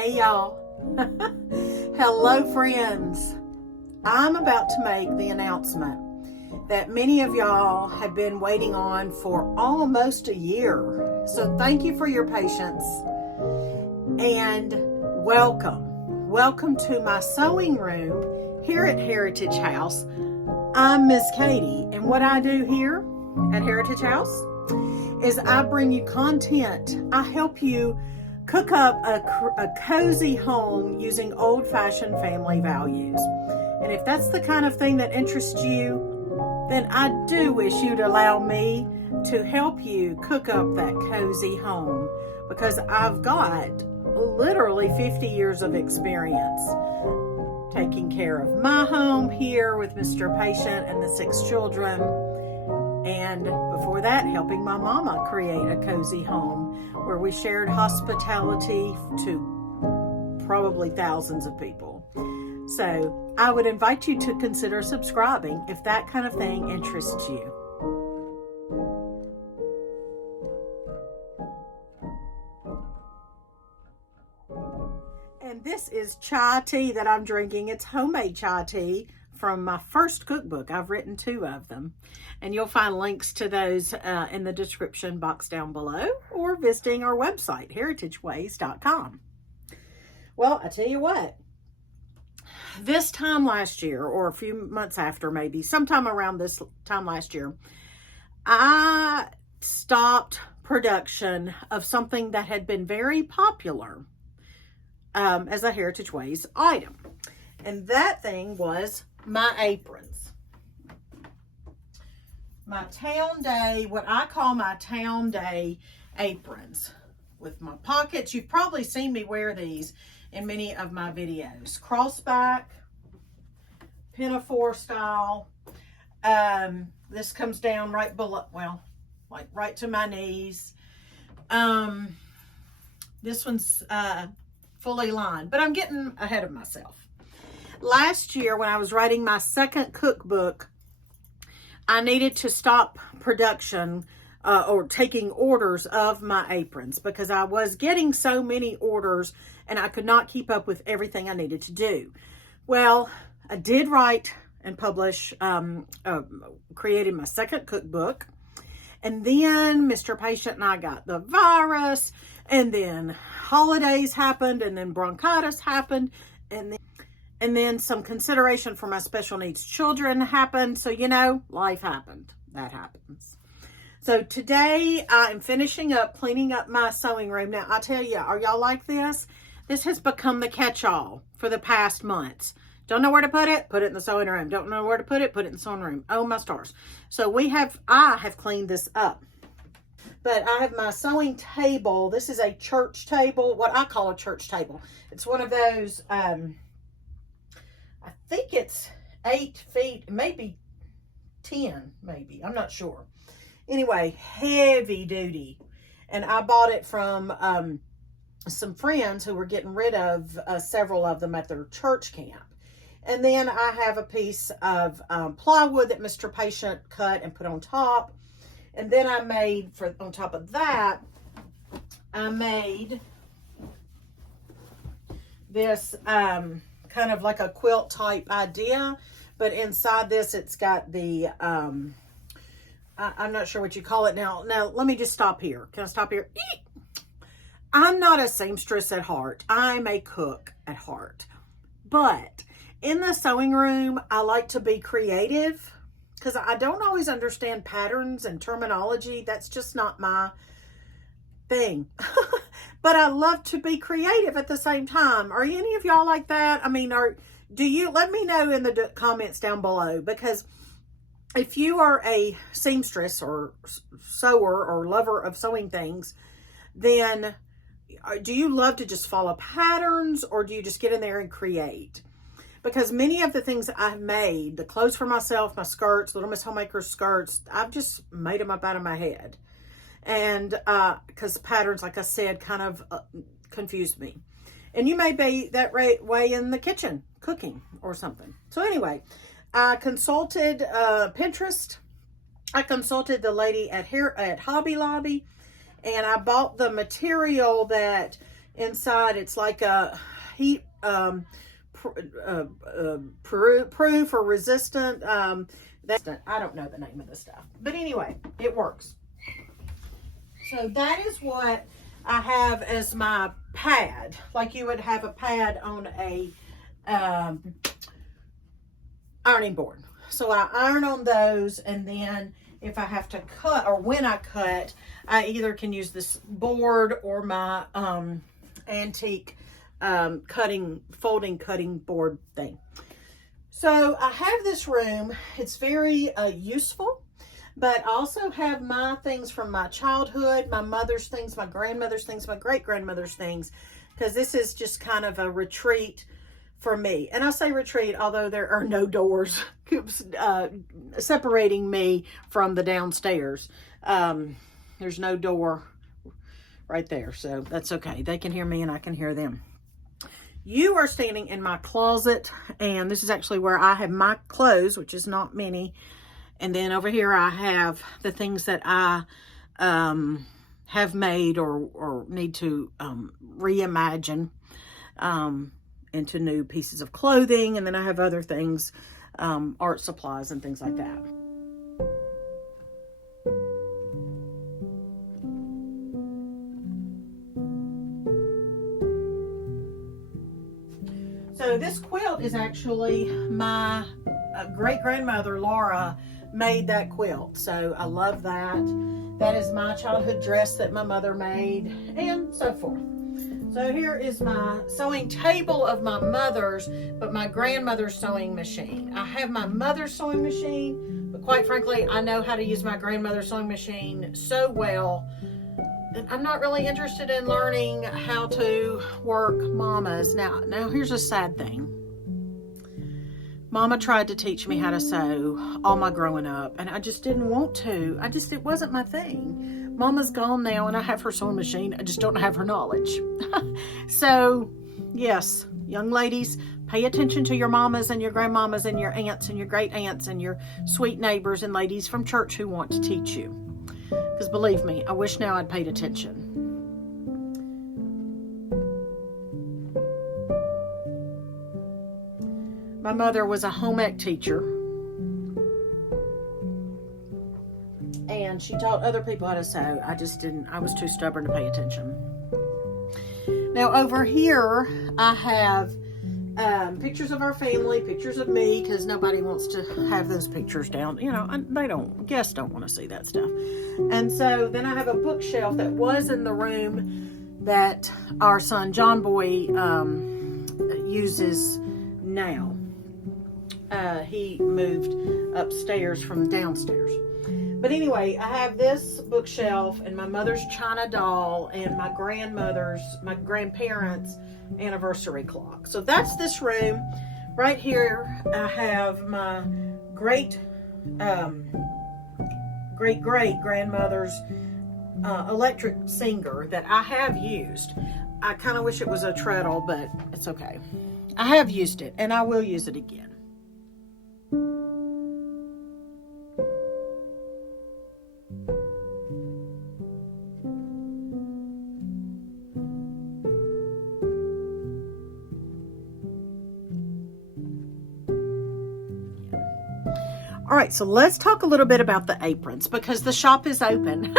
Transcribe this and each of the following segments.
Hey y'all. Hello friends. I'm about to make the announcement that many of y'all have been waiting on for almost a year. So thank you for your patience and welcome. Welcome to my sewing room here at Heritage House. I'm Miss Katie, and what I do here at Heritage House is I bring you content. I help you cook up a cozy home using old-fashioned family values. And if that's the kind of thing that interests you, then I do wish you'd allow me to help you cook up that cozy home, because I've got literally 50 years of experience taking care of my home here with Mr. Patient and the 6 children. And before that, helping my mama create a cozy home where we shared hospitality to probably thousands of people. So I would invite you to consider subscribing if that kind of thing interests you. And this is chai tea that I'm drinking. It's homemade chai tea from my first cookbook. I've written 2 of them, and you'll find links to those in the description box down below, or visiting our website, heritageways.com. Well, I tell you what, this time last year, or a few months after, maybe sometime around this time last year, I stopped production of something that had been very popular as a Heritage Ways item. And that thing was my aprons. My town day, what I call my town day aprons with my pockets. You've probably seen me wear these in many of my videos. Crossback, pinafore style. This comes down right below, well, like right to my knees. This one's fully lined, but I'm getting ahead of myself. Last year, when I was writing my second cookbook, I needed to stop production or taking orders of my aprons, because I was getting so many orders and I could not keep up with everything I needed to do. Well, I did write and publish, created my second cookbook. And then Mr. Patient and I got the virus, and then holidays happened, and then bronchitis happened, and then some consideration for my special needs children happened. So, you know, life happened. That happens. So today I am finishing up, cleaning up my sewing room. Now, I tell you, are y'all like this? This has become the catch-all for the past months. Don't know where to put it in the sewing room. Don't know where to put it in the sewing room. Oh, my stars. So I have cleaned this up. But I have my sewing table. This is a church table, what I call a church table. It's one of those, I think it's 8 feet, maybe 10, maybe. I'm not sure. Anyway, heavy duty. And I bought it from some friends who were getting rid of several of them at their church camp. And then I have a piece of plywood that Mr. Patient cut and put on top. And then I made, on top of that, I made this kind of like a quilt type idea. But inside this, it's got the, I'm not sure what you call it now. Now, let me just stop here. Can I stop here? I'm not a seamstress at heart. I'm a cook at heart. But in the sewing room, I like to be creative, because I don't always understand patterns and terminology. That's just not my thing. But I love to be creative at the same time. Are any of y'all like that? I mean, do you? Let me know in the comments down below, because if you are a seamstress or sewer or lover of sewing things, then do you love to just follow patterns, or do you just get in there and create? Because many of the things that I've made, the clothes for myself, my skirts, Little Miss Homemaker skirts, I've just made them up out of my head. And because patterns, like I said, kind of confused me. And you may be that way in the kitchen, cooking or something. So anyway, I consulted Pinterest. I consulted the lady at Hobby Lobby. And I bought the material that inside. It's like a heat proof or resistant. I don't know the name of the stuff, but anyway, it works. So that is what I have as my pad, like you would have a pad on a ironing board. So I iron on those, and then if I have to cut, or when I cut, I either can use this board or my antique folding cutting board thing. So I have this room. It's very useful, but I also have my things from my childhood, my mother's things, my grandmother's things, my great-grandmother's things, because this is just kind of a retreat for me. And I say retreat, although there are no doors separating me from the downstairs. There's no door right there, so that's okay. They can hear me and I can hear them. You are standing in my closet, and this is actually where I have my clothes, which is not many. And then over here I have the things that I have made or need to reimagine into new pieces of clothing. And then I have other things, art supplies and things like that. So this quilt is actually my great-grandmother, Laura, made that quilt. So I love that. That is my childhood dress that my mother made, and so forth. So here is my sewing table of my mother's, but my grandmother's sewing machine. I have my mother's sewing machine, but quite frankly, I know how to use my grandmother's sewing machine so well that I'm not really interested in learning how to work Mama's. Now here's a sad thing. Mama tried to teach me how to sew all my growing up, and I just didn't want to. It wasn't my thing. Mama's gone now, and I have her sewing machine. I just don't have her knowledge. So, yes, young ladies, pay attention to your mamas and your grandmamas and your aunts and your great aunts and your sweet neighbors and ladies from church who want to teach you. Because believe me, I wish now I'd paid attention. My mother was a home ec teacher, and she taught other people how to sew. I was too stubborn to pay attention. Now over here, I have pictures of our family, pictures of me, because nobody wants to have those pictures down. You know, guests don't want to see that stuff. And so then I have a bookshelf that was in the room that our son John Boy uses now. He moved upstairs from downstairs. But anyway, I have this bookshelf and my mother's china doll and my grandparents' anniversary clock. So that's this room. Right here, I have my great-great-grandmother's electric singer that I have used. I kind of wish it was a treadle, but it's okay. I have used it, and I will use it again. All right, so let's talk a little bit about the aprons, because the shop is open.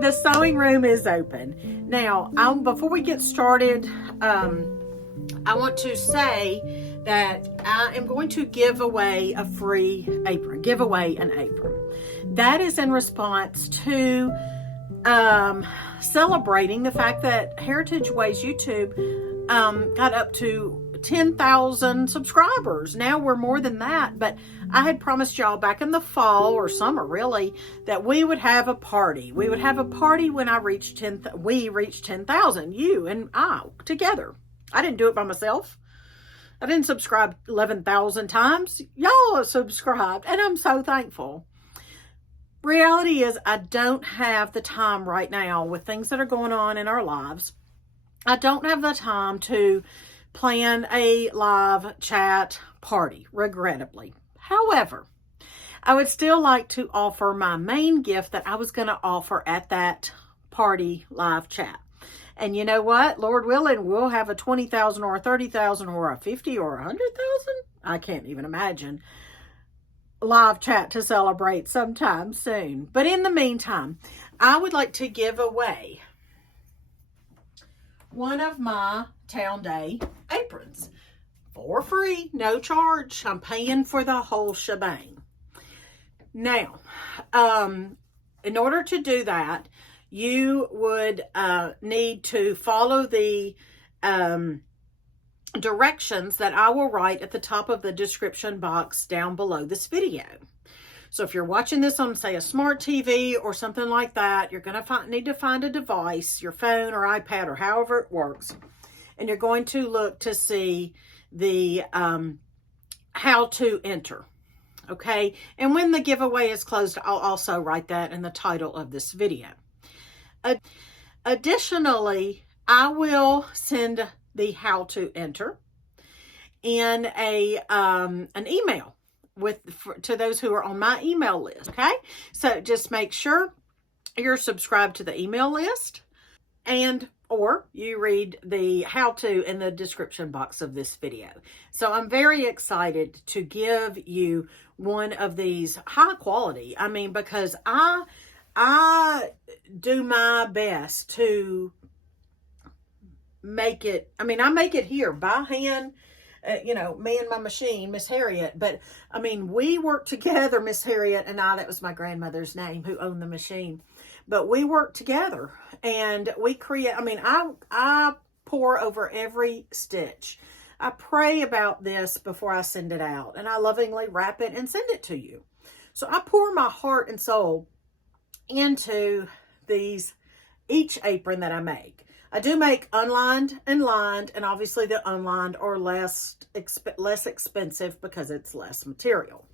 The sewing room is open. Now, before we get started, I want to say that I am going to give away a free apron, an apron. That is in response to celebrating the fact that Heritage Ways YouTube got up to 10,000 subscribers. Now we're more than that, but I had promised y'all back in the fall or summer really that we would have a party. We would have a party when we reached 10,000, you and I together. I didn't do it by myself. I didn't subscribe 11,000 times. Y'all are subscribed, and I'm so thankful. Reality is I don't have the time right now with things that are going on in our lives. I don't have the time to plan a live chat party, regrettably. However, I would still like to offer my main gift that I was going to offer at that party live chat. And you know what? Lord willing, we'll have a 20,000 or a 30,000 or a 50 or 100,000. I can't even imagine live chat to celebrate sometime soon. But in the meantime, I would like to give away one of my Town Day aprons for free, no charge. I'm paying for the whole shebang. Now, in order to do that, you would need to follow the directions that I will write at the top of the description box down below this video. So if you're watching this on, say, a smart TV or something like that, you're going to need to find a device, your phone or iPad or however it works, and you're going to look to see the how to enter. Okay, and when the giveaway is closed, I'll also write that in the title of this video. Additionally, I will send the how to enter in an email to those who are on my email list. Okay, so just make sure you're subscribed to the email list, or you read the how to in the description box of this video. So I'm very excited to give you one of these high quality. I mean, because I do my best to make it. I mean, I make it here by hand. Me and my machine, Miss Harriet. But I mean, we work together, Miss Harriet and I. That was my grandmother's name, who owned the machine. But we work together and we create. I mean, I pour over every stitch. I pray about this before I send it out, and I lovingly wrap it and send it to you. So I pour my heart and soul into each apron that I make. I do make unlined and lined, and obviously the unlined are less expensive because it's less material.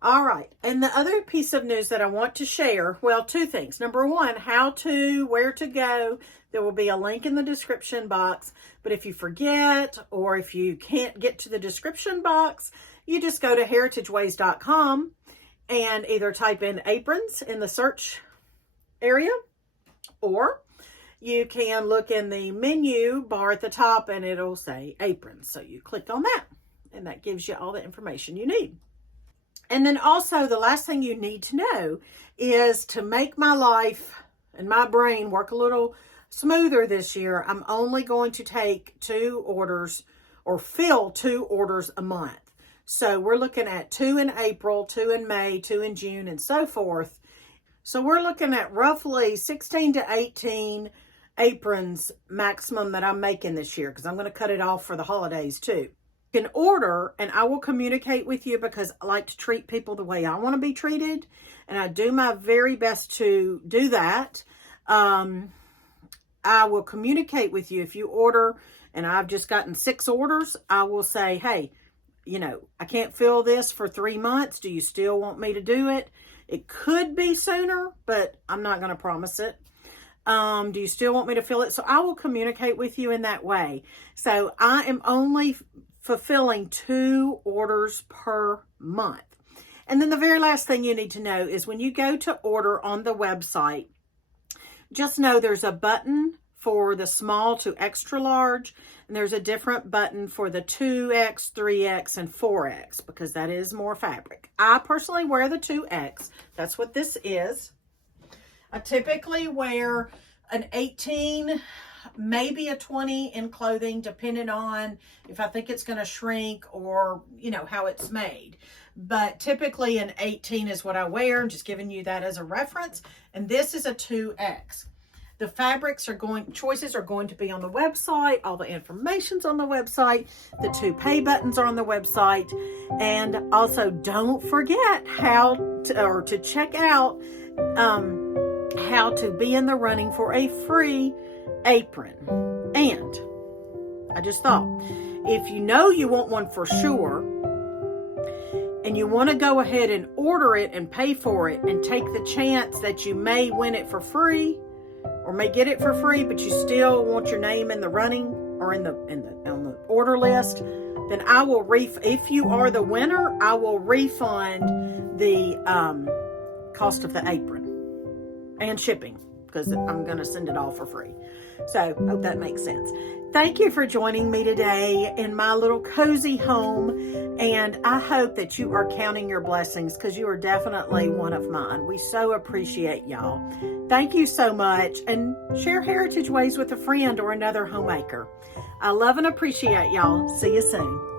All right, and the other piece of news that I want to share, well, two things. Number one, where to go. There will be a link in the description box, but if you forget or if you can't get to the description box, you just go to heritageways.com and either type in aprons in the search area, or you can look in the menu bar at the top and it'll say aprons. So you click on that and that gives you all the information you need. And then also the last thing you need to know is to make my life and my brain work a little smoother this year. I'm only going to take 2 orders or fill 2 orders a month. So we're looking at 2 in April, 2 in May, 2 in June, and so forth. So we're looking at roughly 16 to 18 aprons maximum that I'm making this year, because I'm going to cut it off for the holidays too. You can order and I will communicate with you, because I like to treat people the way I want to be treated, and I do my very best to do that. I will communicate with you. If you order and I've just gotten 6 orders, I will say, hey, I can't fill this for 3 months. Do you still want me to do it? It could be sooner, but I'm not going to promise it. Do you still want me to fill it? So I will communicate with you in that way. So I am only fulfilling 2 orders per month. And then the very last thing you need to know is when you go to order on the website, just know there's a button for the small to extra large, and there's a different button for the 2X, 3X, and 4X, because that is more fabric. I personally wear the 2X. That's what this is. I typically wear an 18, maybe a 20 in clothing, depending on if I think it's going to shrink or, how it's made. But typically an 18 is what I wear. I'm just giving you that as a reference. And this is a 2X. The choices are going to be on the website. All the information's on the website. The 2 pay buttons are on the website. And also don't forget to check out how to be in the running for a free apron. And I just thought, if you want one for sure, and you want to go ahead and order it and pay for it and take the chance that you may win it for free or may get it for free, but you still want your name in the running or on the order list, then I will if you are the winner, I will refund the cost of the apron and shipping, because I'm going to send it all for free. So hope that makes sense. Thank you for joining me today in my little cozy home. And I hope that you are counting your blessings, because you are definitely one of mine. We so appreciate y'all. Thank you so much. And share Heritage Ways with a friend or another homemaker. I love and appreciate y'all. See you soon.